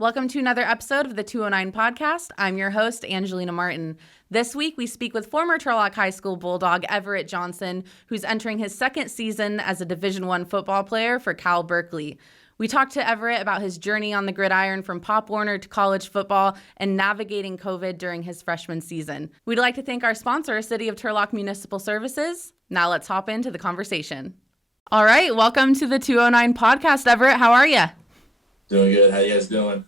Welcome to another episode of the 209 podcast. I'm your host, Angelina Martin. This week, we speak with former Turlock High School Bulldog Everett Johnson, who's entering his second season as a Division I football player for Cal Berkeley. We talked to Everett about his journey on the gridiron from Pop Warner to college football and navigating COVID during his freshman season. We'd like to thank our sponsor, City of Turlock Municipal Services. Now let's hop into the conversation. All right, welcome to the 209 podcast, Everett. How are you? Doing good. How you guys doing?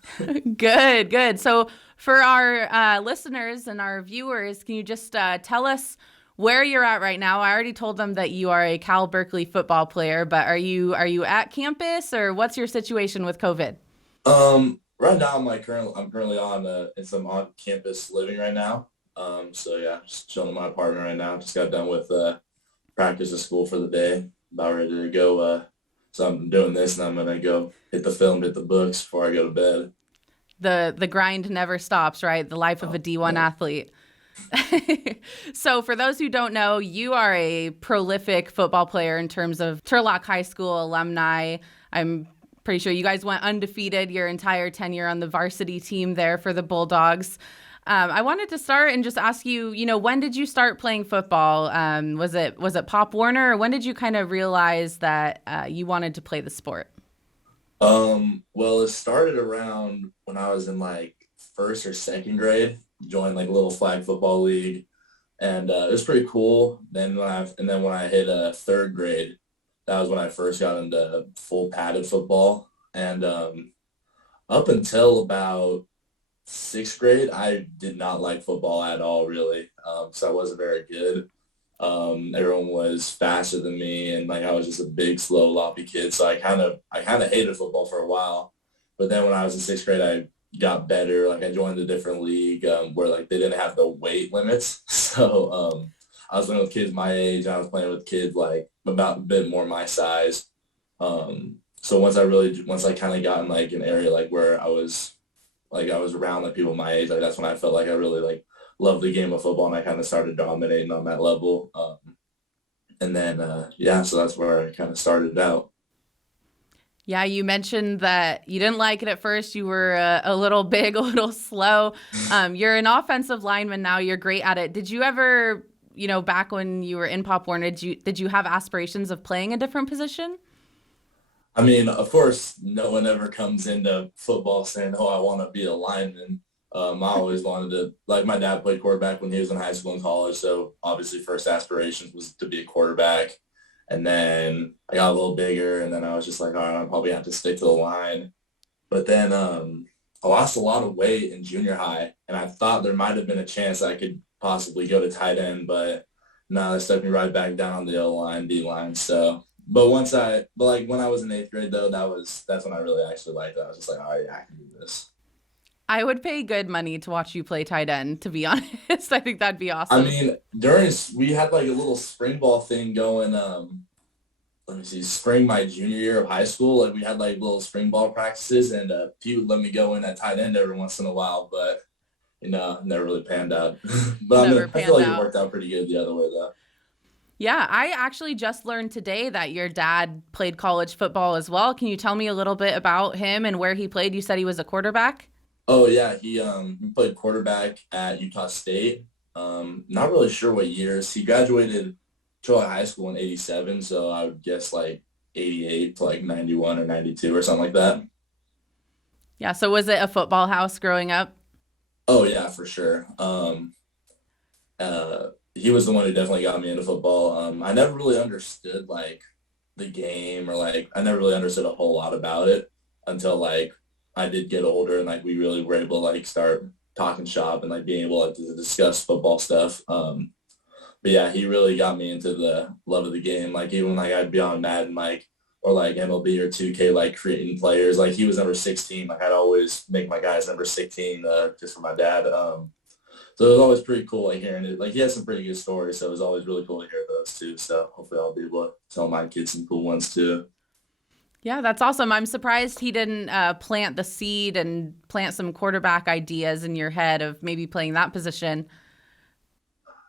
Good. So for our listeners and our viewers, can you just tell us where you're at right now? I already told them that you are a Cal Berkeley football player, but are you at campus, or what's your situation with COVID? Right now I'm currently in some on campus living right now. So yeah, just chilling in my apartment right now. Just got done with practice at school for the day. About ready to go. So I'm doing this, and I'm gonna go hit the film, hit the books before I go to bed. The grind never stops, right? The life of a D1 athlete. So for those who don't know, you are a prolific football player in terms of Turlock High School alumni. I'm pretty sure you guys went undefeated your entire tenure on the varsity team there for the Bulldogs. I wanted to start and just ask you, when did you start playing football? Was it Pop Warner, or when did you kind of realize that you wanted to play the sport? Well, it started around when I was in like first or second grade. Joined like a little flag football league, and it was pretty cool. Then when I hit third grade, that was when I first got into full padded football. And up until about sixth grade, I did not like football at all, really. So I wasn't very good. Everyone was faster than me, and like I was just a big, slow, loppy kid. So I kind of hated football for a while. But then when I was in sixth grade, I got better. Like I joined a different league where like they didn't have the weight limits. So I was playing with kids my age. I was playing with kids like about a bit more my size. So once I kind of got in like an area like where I was around like people my age, like that's when I felt like I really like loved the game of football, and I kind of started dominating on that level. And then so that's where I kind of started out. Yeah, you mentioned that you didn't like it at first. You were a little big, a little slow. You're an offensive lineman now. You're great at it. Did you ever, back when you were in Pop Warner, did you have aspirations of playing a different position? I mean, of course, no one ever comes into football saying, "Oh, I want to be a lineman." I always wanted to, like my dad played quarterback when he was in high school and college, so obviously first aspirations was to be a quarterback. And then I got a little bigger, and then I was just like, all right, I'll probably have to stick to the line. But then I lost a lot of weight in junior high, and I thought there might have been a chance I could possibly go to tight end, but no, they stuck me right back down on the O-line, D-line. So, but when I was in eighth grade, though, that's when I really actually liked it. I was just like, all right, yeah, I can do this. I would pay good money to watch you play tight end, to be honest. I think that'd be awesome. I mean, we had like a little spring ball thing going, spring my junior year of high school. Like we had like little spring ball practices, and he would let me go in at tight end every once in a while, but never really panned out. But I feel like it worked out pretty good the other way though. Yeah, I actually just learned today that your dad played college football as well. Can you tell me a little bit about him and where he played? You said he was a quarterback? Oh yeah, he played quarterback at Utah State. Not really sure what years. He graduated Turlock High School in '87, so I would guess like '88 to like '91 or '92 or something like that. Yeah, so was it a football house growing up? Oh yeah, for sure. He was the one who definitely got me into football. I never really understood like the game, or like I never really understood a whole lot about it until like I did get older, and like we really were able to like start talking shop and like being able like, to discuss football stuff. But yeah, he really got me into the love of the game. Like even like I'd be on Madden like or like MLB or 2K like creating players. Like he was number 16. Like I'd always make my guys number 16 just for my dad. So it was always pretty cool like hearing it. Like he has some pretty good stories, so it was always really cool to hear those too. So hopefully I'll be able to tell my kids some cool ones too. Yeah, that's awesome. I'm surprised he didn't plant the seed and plant some quarterback ideas in your head of maybe playing that position.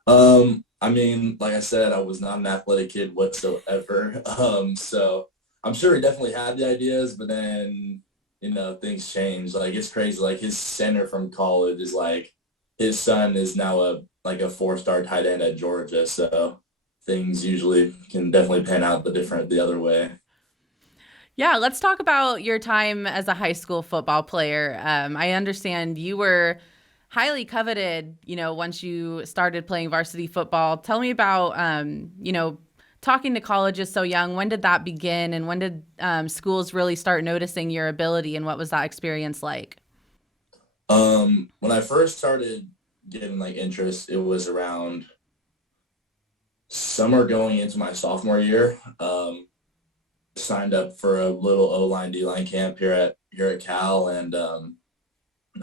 I mean, like I said, I was not an athletic kid whatsoever. So I'm sure he definitely had the ideas, but then things change. Like it's crazy. Like his center from college is like his son is now a 4-star tight end at Georgia. So things usually can definitely pan out the other way. Yeah, let's talk about your time as a high school football player. I understand you were highly coveted, once you started playing varsity football. Tell me about, talking to colleges so young. When did that begin, and when did schools really start noticing your ability, and what was that experience like? When I first started getting like interest, it was around summer going into my sophomore year. Signed up for a little O-line D-line camp here at Cal, and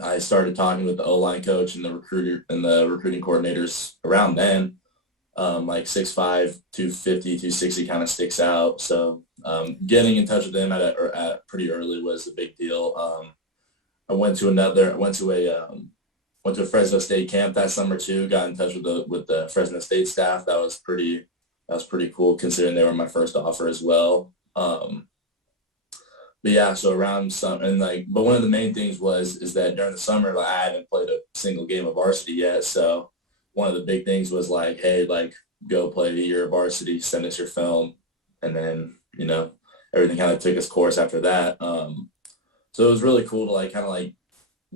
I started talking with the O-line coach and the recruiting coordinators around then. Like 6'5", 250, 260 kind of sticks out. So getting in touch with them at pretty early was a big deal. I went to a Fresno State camp that summer too. Got in touch with the Fresno State staff. That was pretty cool considering they were my first offer as well. But yeah, so around some and like, but one of the main things is that during the summer, like I hadn't played a single game of varsity yet. So one of the big things was like, hey, like go play a year of varsity, send us your film, and then everything kind of took its course after that. So it was really cool to like kind of like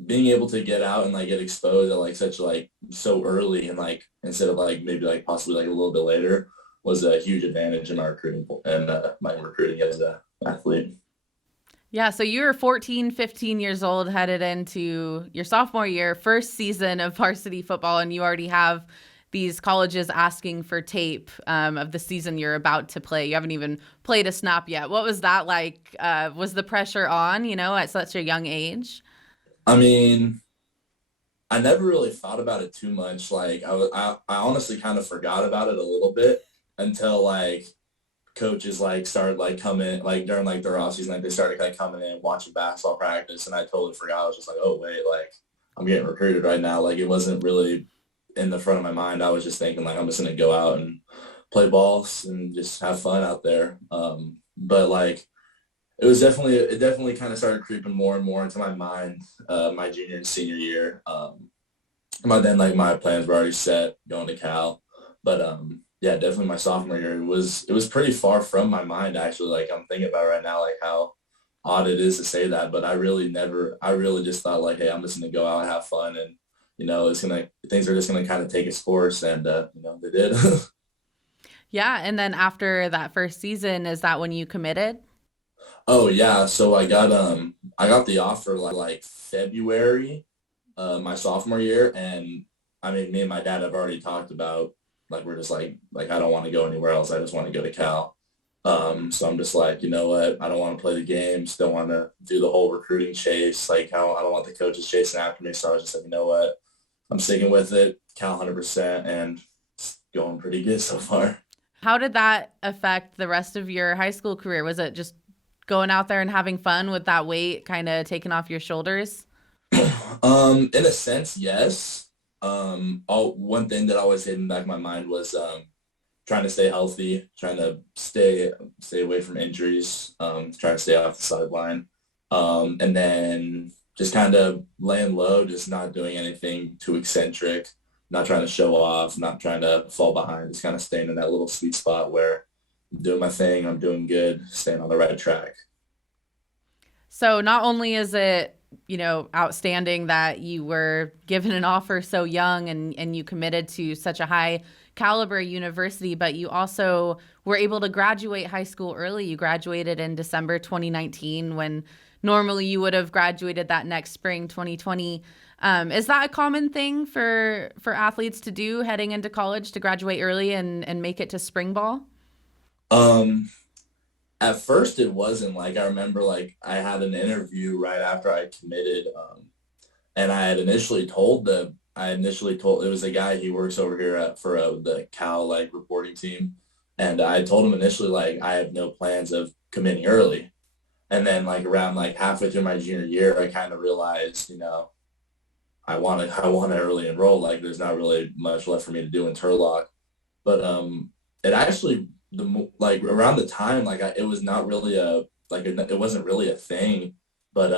being able to get out and like get exposed at like such like so early and like instead of like maybe like possibly like a little bit later was a huge advantage in my recruiting as an athlete. Yeah, so you were 14, 15 years old, headed into your sophomore year, first season of varsity football, and you already have these colleges asking for tape of the season you're about to play. You haven't even played a snap yet. What was that like? Was the pressure on, at such a young age? I mean, I never really thought about it too much. Like I honestly kind of forgot about it a little bit until like coaches like started like coming like during like their off season, like they started like coming in watching basketball practice, and I totally forgot. I was just like, oh wait, like I'm getting recruited right now. Like it wasn't really in the front of my mind. I was just thinking like I'm just gonna go out and play balls and just have fun out there. But like it definitely kind of started creeping more and more into my mind my junior and senior year. By then like my plans were already set going to Cal, but yeah, definitely my sophomore year it was pretty far from my mind actually. Like I'm thinking about right now like how odd it is to say that, but I really just thought like, hey, I'm just gonna go out and have fun, and things are just gonna kind of take its course, and they did. Yeah, and then after that first season, is that when you committed? Oh yeah, so I got the offer like February, my sophomore year, and I mean me and my dad have already talked about like we're just like I don't want to go anywhere else. I just want to go to Cal. So I'm just like, you know what? I don't want to play the games. Don't want to do the whole recruiting chase. Like I don't want the coaches chasing after me. So I was just like, you know what? I'm sticking with it, Cal 100%, and it's going pretty good so far. How did that affect the rest of your high school career? Was it just going out there and having fun with that weight kind of taken off your shoulders? In a sense, yes. One thing that always hid in the back of my mind was trying to stay healthy, trying to stay away from injuries, trying to stay off the sideline, and then just kind of laying low, just not doing anything too eccentric, not trying to show off, not trying to fall behind, just kind of staying in that little sweet spot where I'm doing my thing, I'm doing good, staying on the right track. So not only is it, outstanding that you were given an offer so young and you committed to such a high caliber university, but you also were able to graduate high school early. You graduated in December 2019 when normally you would have graduated that next spring, 2020. Is that a common thing for athletes to do heading into college, to graduate early and make it to spring ball? Um, At first it wasn't. Like I remember like I had an interview right after I committed, and I initially told it was a guy, he works over here for the Cal like reporting team, and I told him initially like I have no plans of committing early, and then like around like halfway through my junior year I kind of realized I want to early enroll, like there's not really much left for me to do in Turlock. But it actually like around the time like it was not really it wasn't really a thing But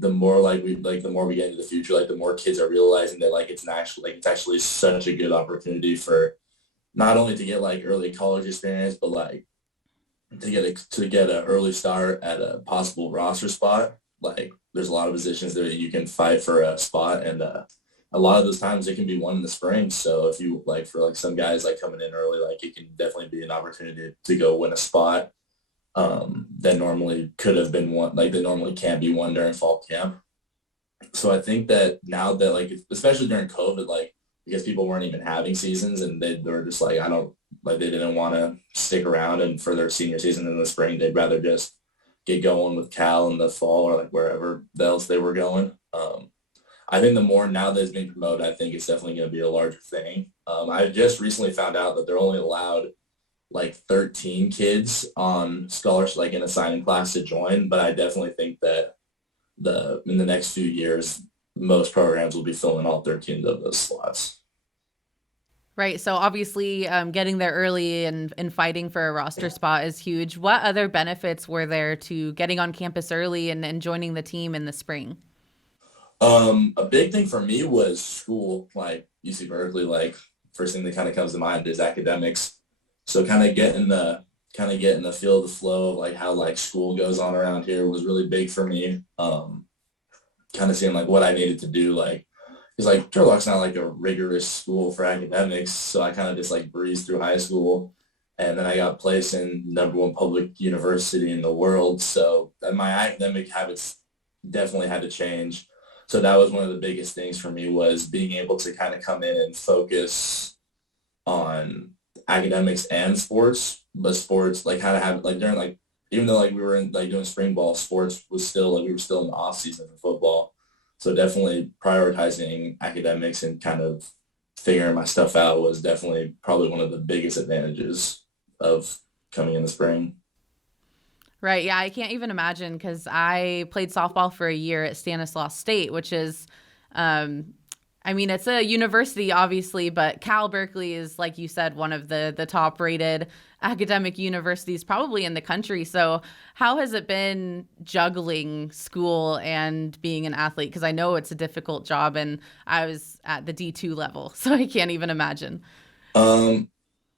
the more we get into the future, like the more kids are realizing that like it's actually such a good opportunity for not only to get like early college experience, but like to get an early start at a possible roster spot. Like there's a lot of positions that you can fight for a spot, and a lot of those times it can be won in the spring. So if you like for like some guys like coming in early, like it can definitely be an opportunity to go win a spot that normally could have been won, like that normally can't be won during fall camp. So I think that now that like, especially during COVID, like because people weren't even having seasons and they were just like, they didn't want to stick around and for their senior season in the spring, they'd rather just get going with Cal in the fall or like wherever else they were going. I think the more now that it's being promoted, I think it's definitely going to be a larger thing. I just recently found out that they're only allowed like 13 kids on scholarship, like in a signing class to join. But I definitely think that in the next few years, most programs will be filling all 13 of those slots. Right. So obviously getting there early and fighting for a roster spot is huge. What other benefits were there to getting on campus early and joining the team in the spring? A big thing for me was school, like UC Berkeley, like first thing that kind of comes to mind is academics. So kind of getting the feel of the flow of like how like school goes on around here was really big for me. Kind of seeing like what I needed to do, like because like Turlock's not like a rigorous school for academics, so I kind of just like breezed through high school, and then I got placed in #1 public university in the world. So my academic habits definitely had to change. So that was one of the biggest things for me was being able to kind of come in and focus on academics and sports, but sports like how to have like during like even though like we were in like doing spring ball, sports was still like we were still in the off season for football. So definitely prioritizing academics and kind of figuring my stuff out was definitely probably one of the biggest advantages of coming in the spring. Right. Yeah, I can't even imagine because I played softball for a year at Stanislaus State, which is, I mean, it's a university, obviously, but Cal Berkeley is, like you said, one of the top rated academic universities probably in the country. So how has it been juggling school and being an athlete? Because I know it's a difficult job and I was at the D2 level, so I can't even imagine.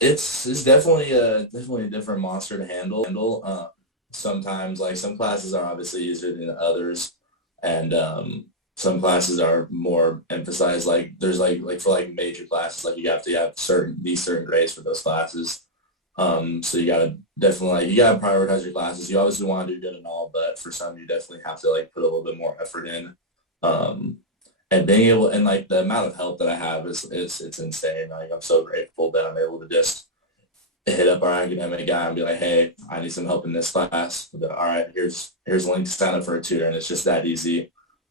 It's definitely a different monster to handle. Sometimes like some classes are obviously easier than others, and some classes are more emphasized. Like there's like for like major classes, like you have to have certain grades for those classes. So you gotta definitely like you gotta prioritize your classes. You obviously want to do good and all, but for some you definitely have to like put a little bit more effort in. And being able and like the amount of help that I have is it's insane. Like I'm so grateful that I'm able to just hit up our academic guy and be like, hey, I need some help in this class. All right, here's a link to sign up for a tutor, and it's just that easy.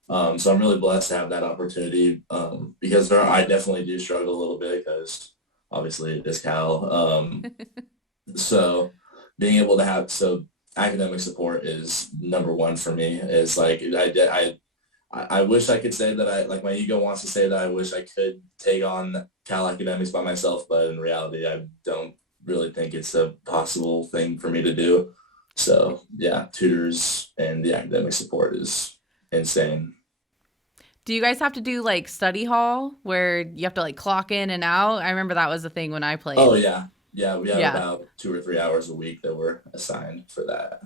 So I'm really blessed to have that opportunity because I definitely do struggle a little bit because obviously it is Cal. So being able to have academic support is #1 for me. Is like I wish I could say that like my ego wants to say that I wish I could take on Cal academics by myself, but in reality, I don't really think it's a possible thing for me to do. So yeah, tutors and the academic support is insane. Do you guys have to do like study hall where you have to like clock in and out? I remember that was a thing when I Oh played. yeah. Yeah, we have Yeah. about 2 or 3 hours a week that were assigned for that.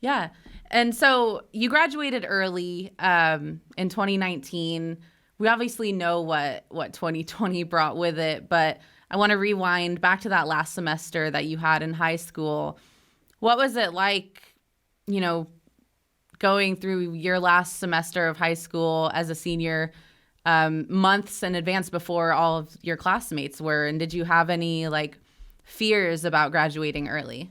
Yeah. And so you graduated early in 2019. We obviously know what 2020 brought with it, but I want to rewind back to that last semester that you had in high school. What was it like, you know, going through your last semester of high school as a senior, months in advance before all of your classmates were? And did you have any like fears about graduating early?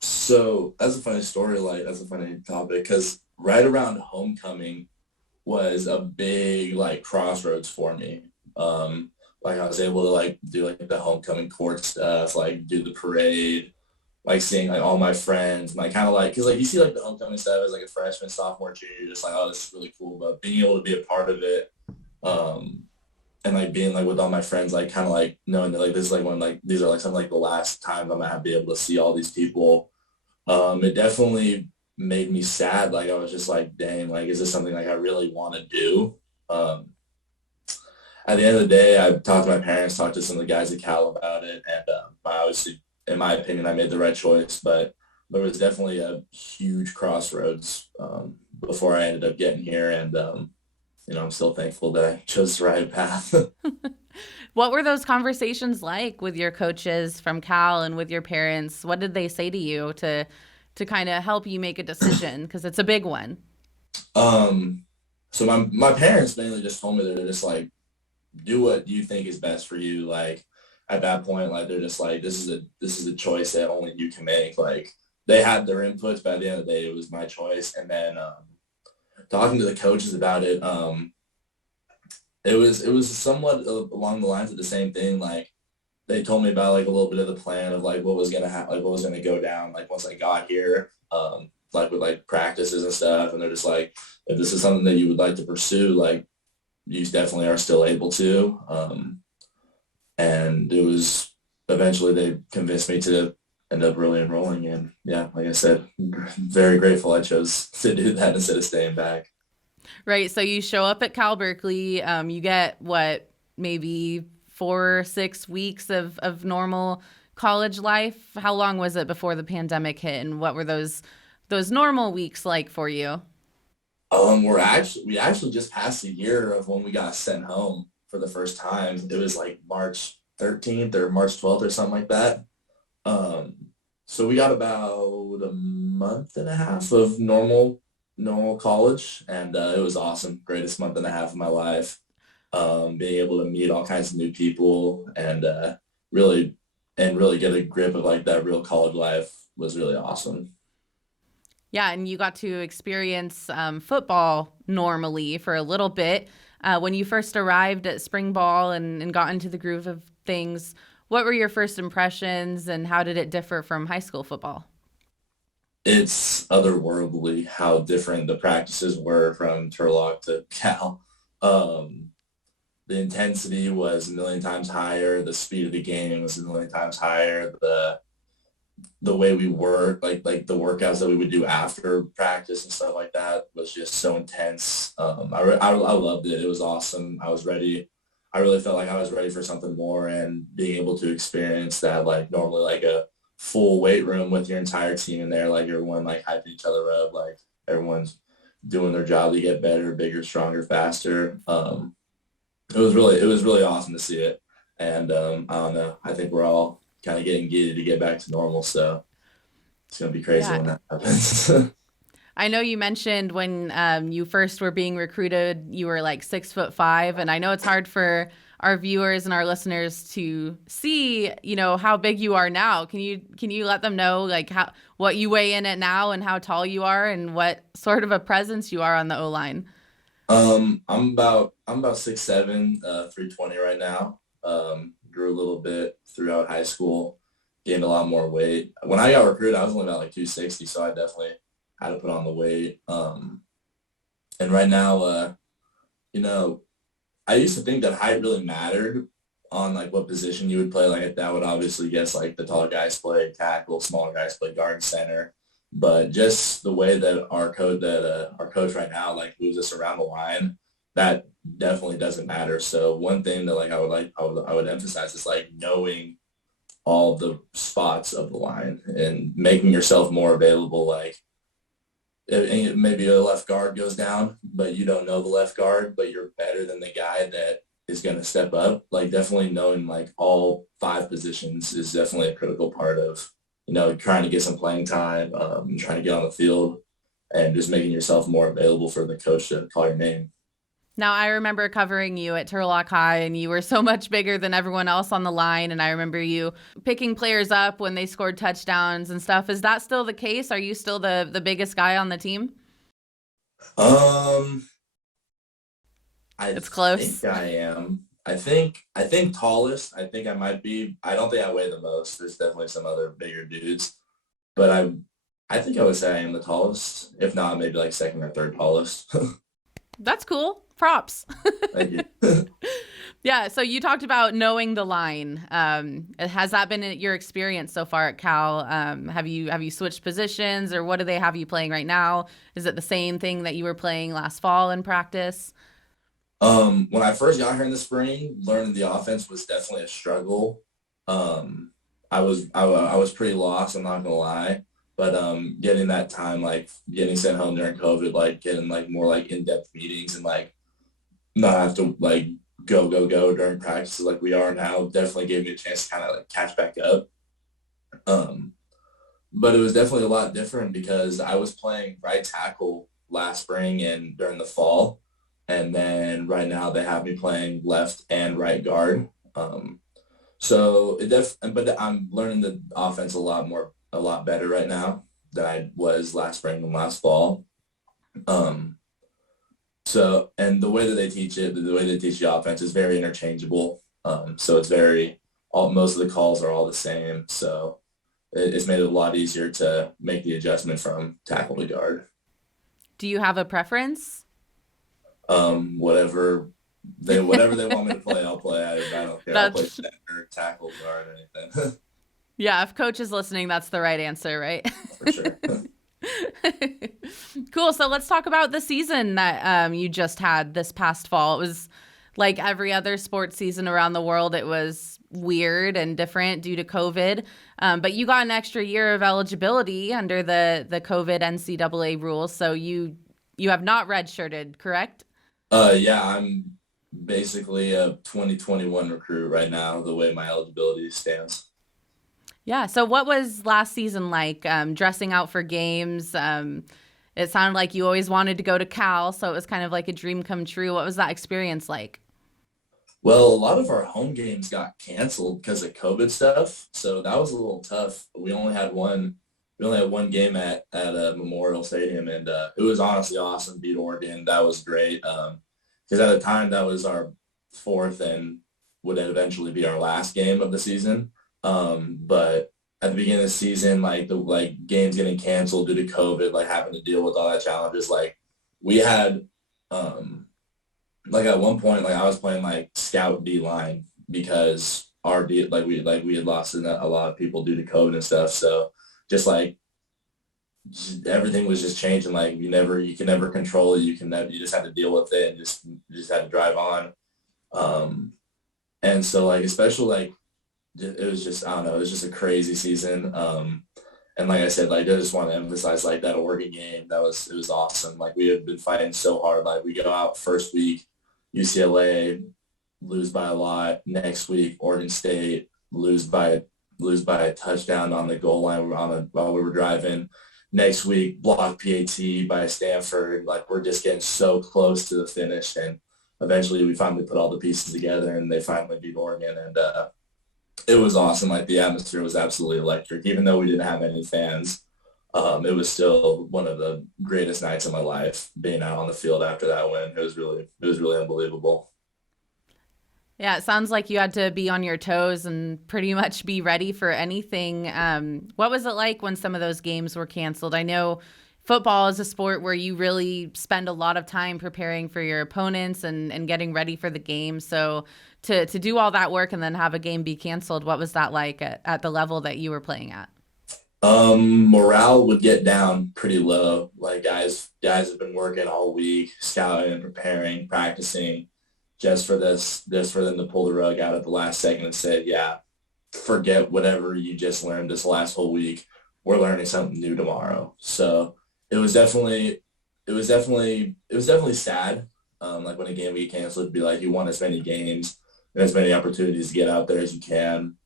So that's a funny story, like that's a funny topic because right around homecoming was a big like crossroads for me. Like I was able to like do like the homecoming court stuff, like do the parade, like seeing like all my friends, like kind of like because like you see like the homecoming stuff as like a freshman, sophomore, junior, just like oh this is really cool, but being able to be a part of it, um, and like being like with all my friends, like kind of like knowing that like this is like one like these are like some like the last times I'm gonna be able to see all these people. It definitely made me sad. Like I was just like, dang, like is this something like I really want to do? Um, at the end of the day, I talked to my parents, talked to some of the guys at Cal about it, and I obviously, in my opinion, I made the right choice. But there was definitely a huge crossroads before I ended up getting here, and I'm still thankful that I chose the right path. What were those conversations like with your coaches from Cal and with your parents? What did they say to you to kind of help you make a decision? Because it's a big one. um, so my parents mainly just told me that they're just like, do what you think is best for you. Like at that point, like they're just like, this is a choice that only you can make. Like they had their inputs, but at the end of the day, it was my choice. And then talking to the coaches about it, it was somewhat along the lines of the same thing. Like they told me about like a little bit of the plan of like what was gonna happen, like what was gonna go down, like once I got here, like with like practices and stuff. And they're just like, if this is something that you would like to pursue, like you definitely are still able to. And it was eventually they convinced me to end up really enrolling. And yeah, like I said, very grateful I chose to do that instead of staying back. Right. So you show up at Cal Berkeley. You get what, maybe 4 or 6 weeks of normal college life. How long was it before the pandemic hit, and what were those normal weeks like for you? We actually just passed a year of when we got sent home for the first time. It was like March 13th or March 12th or something like that. Um, so we got about a month and a half of normal college, and it was awesome. Greatest month and a half of my life. Being able to meet all kinds of new people and really really get a grip of like that real college life was really awesome. Yeah, and you got to experience football normally for a little bit. When you first arrived at spring ball and got into the groove of things, what were your first impressions and how did it differ from high school football? It's otherworldly how different the practices were from Turlock to Cal. Um, the intensity was a million times higher. The speed of the game was a million times higher. The way we work, like the workouts that we would do after practice and stuff like that was just so intense. I loved it. It was awesome. I was ready. I really felt like I was ready for something more, and being able to experience that, like normally like a full weight room with your entire team in there, like everyone like hyping each other up, like everyone's doing their job to get better, bigger, stronger, faster. It was really awesome to see it. And I don't know. I think we're all kind of getting giddy to get back to normal. So it's gonna be crazy Yeah. when that happens. I know you mentioned when you first were being recruited, you were like 6'5", and I know it's hard for our viewers and our listeners to see, how big you are now. Can you let them know like what you weigh in at now and how tall you are and what sort of a presence you are on the O line? I'm about 6'7", 320 right now. Grew a little bit throughout high school, gained a lot more weight. When I got recruited, I was only about like 260, so I definitely had to put on the weight. And right now, you know, I used to think that height really mattered on like what position you would play. Like that would obviously guess like the taller guys play tackle, smaller guys play guard, center. But just the way that our coach right now like moves us around the line, that definitely doesn't matter. So one thing that I would emphasize is like knowing all the spots of the line and making yourself more available. Like maybe a left guard goes down, but you don't know the left guard, but you're better than the guy that is going to step up. Like definitely knowing like all five positions is definitely a critical part of, trying to get some playing time, trying to get on the field and just making yourself more available for the coach to call your name. Now, I remember covering you at Turlock High, and you were so much bigger than everyone else on the line. And I remember you picking players up when they scored touchdowns and stuff. Is that still the case? Are you still the biggest guy on the team? Um, I It's close. think I am. I think tallest. I think I might be. I don't think I weigh the most. There's definitely some other bigger dudes, but I think I would say I am the tallest. If not, maybe like second or third tallest. That's cool. Props. Thank you. Yeah, so you talked about knowing the line. Has that been your experience so far at Cal? Have you switched positions, or what do they have you playing right now? Is it the same thing that you were playing last fall in practice? When I first got here in the spring, learning the offense was definitely a struggle. I was pretty lost, I'm not gonna lie. But getting that time, like getting sent home during COVID, like getting like more like in-depth meetings and like not have to like go during practices like we are now, definitely gave me a chance to kind of like catch back up. Um, but it was definitely a lot different because I was playing right tackle last spring and during the fall. And then right now they have me playing left and right guard. So but I'm learning the offense a lot better right now than I was last spring and last fall. Um, so, and the way that they teach it, the way they teach the offense is very interchangeable. So it's most of the calls are all the same. So it's made it a lot easier to make the adjustment from tackle to guard. Do you have a preference? Whatever whatever they want me to play, I'll play. I don't care. I'll play That's center, tackle, guard, anything. Yeah, if coach is listening, that's the right answer, right? For sure. Cool. So let's talk about the season that you just had this past fall. It was like every other sports season around the world. It was weird and different due to COVID. But you got an extra year of eligibility under the COVID NCAA rules. So you have not redshirted, correct? Yeah, I'm basically a 2021 recruit right now, the way my eligibility stands. Yeah. So what was last season like, dressing out for games? It sounded like you always wanted to go to Cal, so it was kind of like a dream come true. What was that experience like? Well, a lot of our home games got canceled because of COVID stuff, so that was a little tough. We only had one game at Memorial Stadium, and it was honestly awesome. Beat Oregon, that was great. Because at the time that was our fourth and would eventually be our last game of the season. But at the beginning of the season, like the games getting canceled due to COVID, like having to deal with all that challenges, like we had like at one point, like I was playing like scout D line because we had lost a lot of people due to COVID and stuff. So just like everything was just changing. Like you can never control it. You just have to deal with it and just had to drive on. And so like especially like it was just I don't know, it was just a crazy season. And like I said, like I just want to emphasize like that Oregon game. It was awesome. Like we had been fighting so hard. Like we go out first week, UCLA lose by a lot. Next week, Oregon State lose by a touchdown on the goal line while we were driving. Next week, block PAT by Stanford. Like we're just getting so close to the finish, and eventually we finally put all the pieces together, and they finally beat Oregon, and it was awesome. Like the atmosphere was absolutely electric, even though we didn't have any fans. It was still one of the greatest nights of my life being out on the field after that win. It was really unbelievable. Yeah, it sounds like you had to be on your toes and pretty much be ready for anything. What was it like when some of those games were canceled? I know football is a sport where you really spend a lot of time preparing for your opponents and getting ready for the game. So to do all that work and then have a game be canceled, what was that like at the level that you were playing at? Morale would get down pretty low. Like guys have been working all week, scouting and preparing, practicing just for for them to pull the rug out at the last second and say, yeah, forget whatever you just learned this last whole week. We're learning something new tomorrow. So it was definitely sad. Like when a game would get canceled, it'd be like you want as many games and as many opportunities to get out there as you can.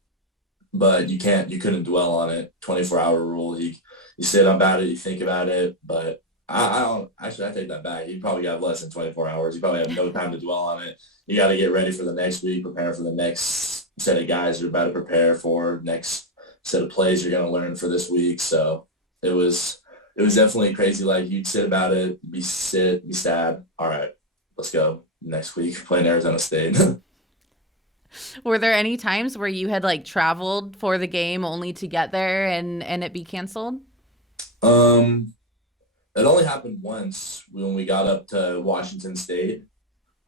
But you couldn't dwell on it. 24-hour rule. You sit about it, you think about it, but I don't actually I take that back. You probably got less than 24 hours. You probably have no time to dwell on it. You got to get ready for the next week, prepare for the next set of guys you're about to prepare for, next set of plays you're going to learn for this week. So it was definitely crazy. Like you'd sit about it, be sad. All right, let's go next week playing Arizona State. Were there any times where you had like traveled for the game only to get there and it be canceled? um, it only happened once when we got up to Washington State.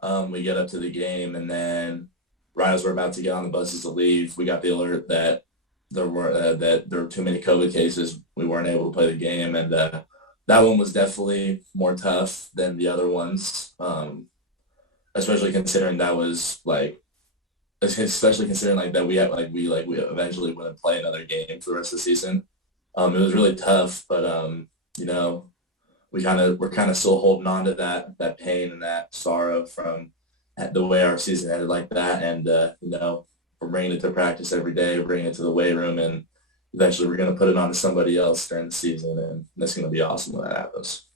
We get up to the game and then right as we're about to get on the buses to leave, we got the alert that there were too many COVID cases. We weren't able to play the game, and that one was definitely more tough than the other ones, especially considering that was like, especially considering like that we eventually wouldn't play another game for the rest of the season. It was really tough, but you know, we're kind of still holding on to that pain and that sorrow from the way our season ended like that, and you know, we're bringing it to practice every day, bringing it to the weight room, and eventually we're going to put it on to somebody else during the season, and that's going to be awesome when that happens.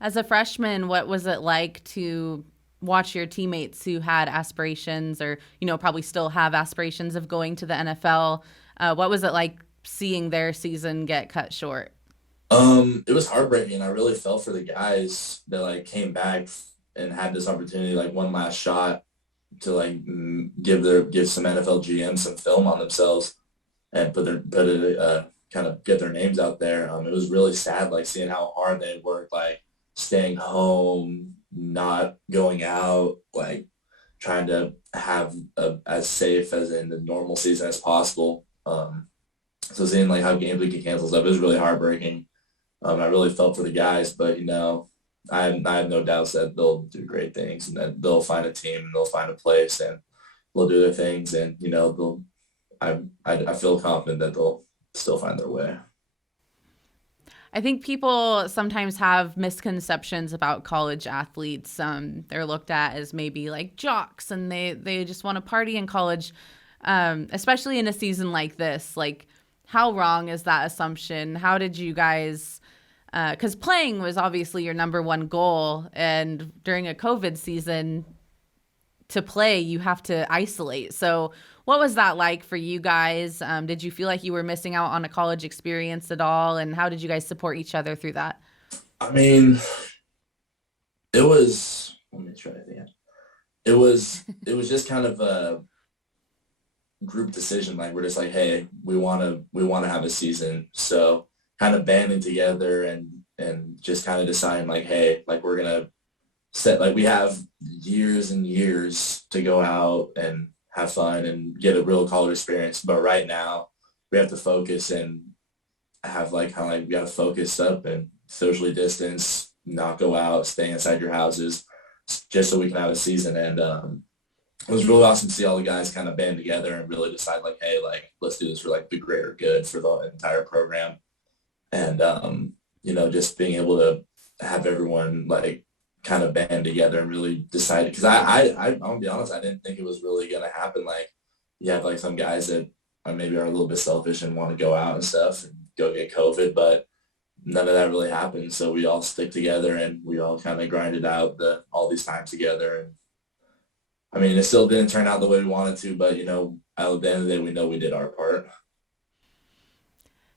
As a freshman, what was it like to watch your teammates who had aspirations or, probably still have aspirations of going to the NFL? What was it like seeing their season get cut short? It was heartbreaking. I really felt for the guys that like came back and had this opportunity, like one last shot to like give some NFL GM some film on themselves and kind of get their names out there. It was really sad, like seeing how hard they worked, like staying home, not going out, like trying to have as safe as in the normal season as possible. So seeing like how games would get canceled stuff, it was really heartbreaking. I really felt for the guys, but I have no doubts that they'll do great things and that they'll find a team and they'll find a place and they'll do their things, and I feel confident that they'll still find their way. I think people sometimes have misconceptions about college athletes. They're looked at as maybe like jocks and they just want to party in college, especially in a season like this. Like, how wrong is that assumption? How did you guys, because playing was obviously your number one goal, and during a COVID season, to play, you have to isolate. So what was that like for you guys? Did you feel like you were missing out on a college experience at all? And how did you guys support each other through that? I mean, let me try it again. It was just kind of a group decision. Like, we're just like, hey, we want to have a season. So kind of banding together and just kind of deciding like, hey, like we're going to set, like we have years and years to go out and have fun and get a real college experience. But right now we have to focus and have like kind of like we got to focus up and socially distance, not go out, stay inside your houses just so we can have a season. And it was really awesome to see all the guys kind of band together and really decide like, hey, like let's do this for like the greater good for the entire program. And just being able to have everyone like kind of band together and really decide, because I'll be honest, I didn't think it was really going to happen. Like, you have like some guys that maybe are a little bit selfish and want to go out and stuff and go get COVID, but none of that really happened. So we all stick together and we all kind of grinded out all these times together. And I mean, it still didn't turn out the way we wanted to, but at the end of the day, we know we did our part.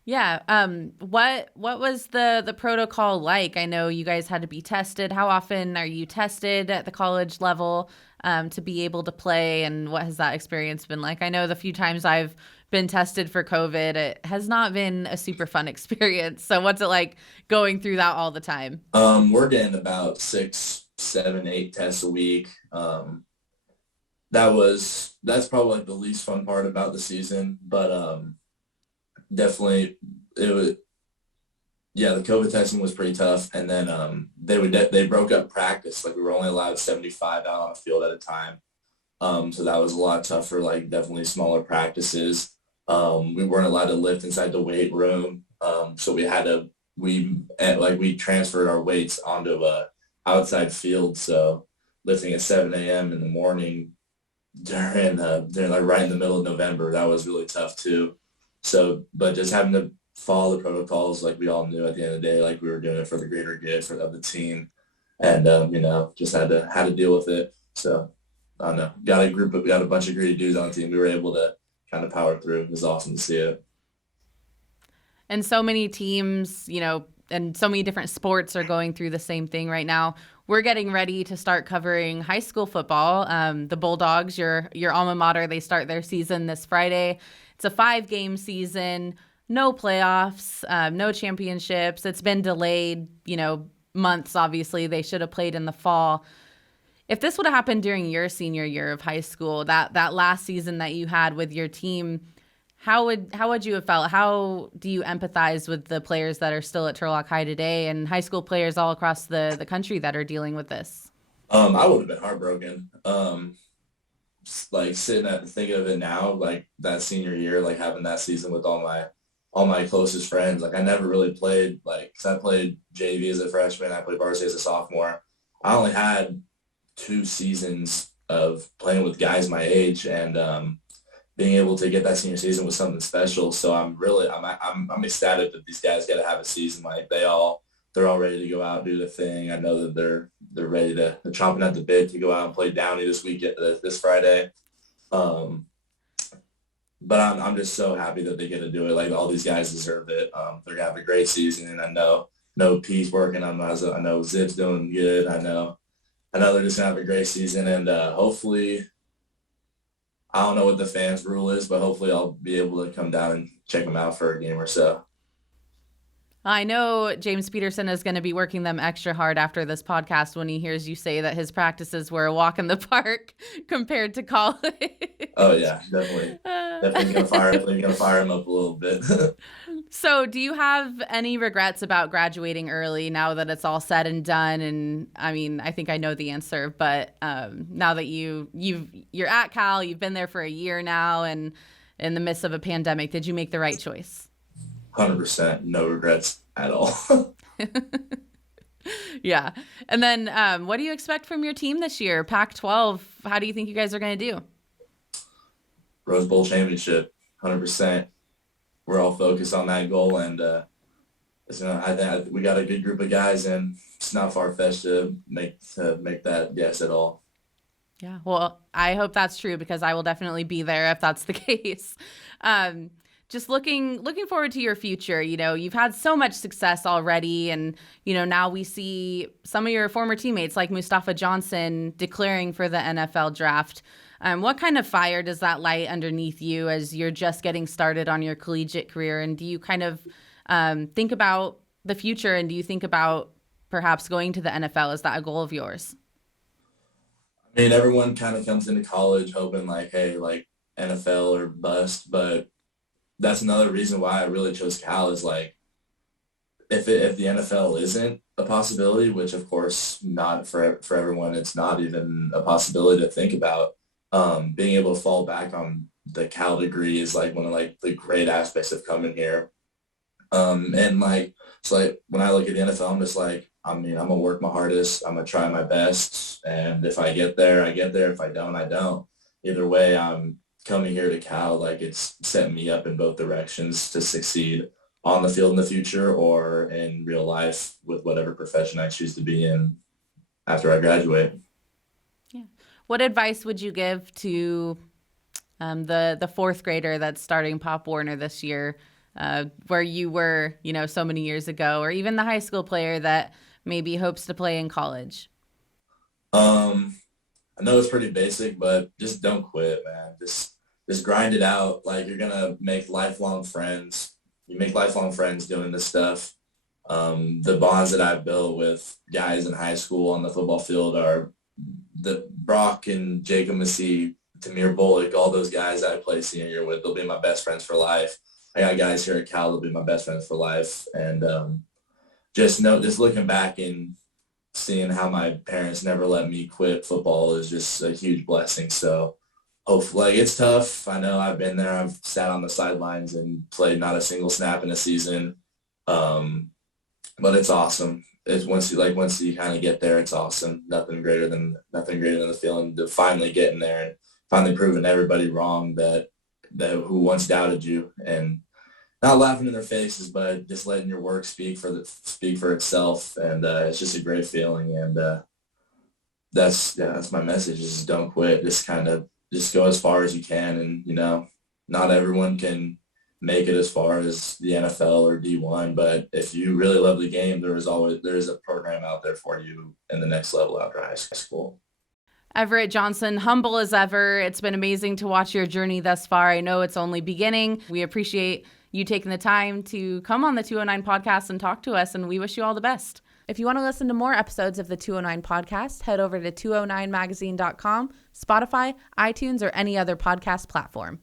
Yeah. What was the protocol like? I know you guys had to be tested. How often are you tested at the college level to be able to play? And what has that experience been like? I know the few times I've been tested for COVID, it has not been a super fun experience. So what's it like going through that all the time? We're getting about 6, 7, 8 tests a week. That's probably like the least fun part about the season, but definitely the COVID testing was pretty tough. And then they broke up practice. Like, we were only allowed 75 out on a field at a time. So that was a lot tougher, like definitely smaller practices. We weren't allowed to lift inside the weight room. So we transferred our weights onto a outside field. So lifting at 7 a.m. in the morning during like right in the middle of November, that was really tough too. So, but just having to follow the protocols, like we all knew at the end of the day, like we were doing it for the greater good of the team, and just had to deal with it. So, I don't know. We got a bunch of great dudes on the team. We were able to kind of power through. It was awesome to see it. And so many teams, and so many different sports are going through the same thing right now. We're getting ready to start covering high school football. The Bulldogs, your alma mater, they start their season this Friday. It's a 5-game season, no playoffs, no championships. It's been delayed, months, obviously. They should have played in the fall. If this would have happened during your senior year of high school, that last season that you had with your team, how would you have felt? How do you empathize with the players that are still at Turlock High today and high school players all across the country that are dealing with this? I would have been heartbroken. Like thinking of it now, like that senior year, like having that season with all my closest friends. Like I never really played, like, 'cause I played JV as a freshman, I played varsity as a sophomore. I only had 2 seasons of playing with guys my age, and being able to get that senior season was something special. So I'm ecstatic that these guys get to have a season. Like they're all ready to go out and do the thing. I know that they're ready they're chomping at the bit to go out and play Downey this Friday. But I'm just so happy that they get to do it. Like all these guys deserve it. They're gonna have a great season, and I know P's working on I know Zip's doing good. I know they're just gonna have a great season, and hopefully, I don't know what the fans rule is, but hopefully I'll be able to come down and check them out for a game or so. I know James Peterson is going to be working them extra hard after this podcast when he hears you say that his practices were a walk in the park compared to college. Oh yeah, definitely gonna fire him up a little bit. So, do you have any regrets about graduating early now that it's all said and done? And I mean, I think I know the answer, but now that you're at Cal, you've been there for a year now, and in the midst of a pandemic, did you make the right choice? 100%, no regrets at all. Yeah. And then what do you expect from your team this year? Pac-12, how do you think you guys are going to do? Rose Bowl championship, 100%. We're all focused on that goal, and I think we got a good group of guys, and it's not far-fetched to make that guess at all. Yeah, well, I hope that's true because I will definitely be there if that's the case. Just looking forward to your future. You know, you've had so much success already, and you know now we see some of your former teammates like Mustafa Johnson declaring for the NFL draft. What kind of fire does that light underneath you as you're just getting started on your collegiate career? And do you kind of think about the future, and do you think about perhaps going to the NFL? Is that a goal of yours? I mean, everyone kind of comes into college hoping like, hey, like NFL or bust, but that's another reason why I really chose Cal is like, if the NFL isn't a possibility, which of course not for everyone, it's not even a possibility to think about. Being able to fall back on the Cal degree is like one of like the great aspects of coming here. And like, it's like when I look at the NFL, I'm just like, I mean, I'm gonna work my hardest. I'm gonna try my best, and if I get there, I get there. If I don't, I don't. Either way, I'm coming here to Cal, like it's setting me up in both directions to succeed on the field in the future or in real life with whatever profession I choose to be in after I graduate. Yeah. What advice would you give to the fourth grader that's starting Pop Warner this year, where you were, you know, so many years ago, or even the high school player that maybe hopes to play in college? I know it's pretty basic, but just don't quit, man. Just grind it out. Like you're gonna make lifelong friends. You make lifelong friends doing this stuff. The bonds that I've built with guys in high school on the football field are the Brock and Jacob Massey, Tamir Bullock, all those guys that I played senior year with. They'll be my best friends for life. I got guys here at Cal that'll be my best friends for life. And just looking back and seeing how my parents never let me quit football is just a huge blessing. So hopefully, like, it's tough. I know I've been there. I've sat on the sidelines and played not a single snap in a season. But it's awesome. It's once you kind of get there, it's awesome. Nothing greater than the feeling of finally getting there and finally proving everybody wrong that who once doubted you, and not laughing in their faces, but just letting your work speak for itself. And it's just a great feeling. And that's my message: is don't quit. Just go as far as you can. And you know, not everyone can make it as far as the NFL or D1, but if you really love the game, there is a program out there for you in the next level after high school. Everett Johnson, humble as ever. It's been amazing to watch your journey thus far. I know it's only beginning. We appreciate you taking the time to come on the 209 podcast and talk to us, and we wish you all the best. If you want to listen to more episodes of the 209 podcast, head over to 209magazine.com, Spotify, iTunes, or any other podcast platform.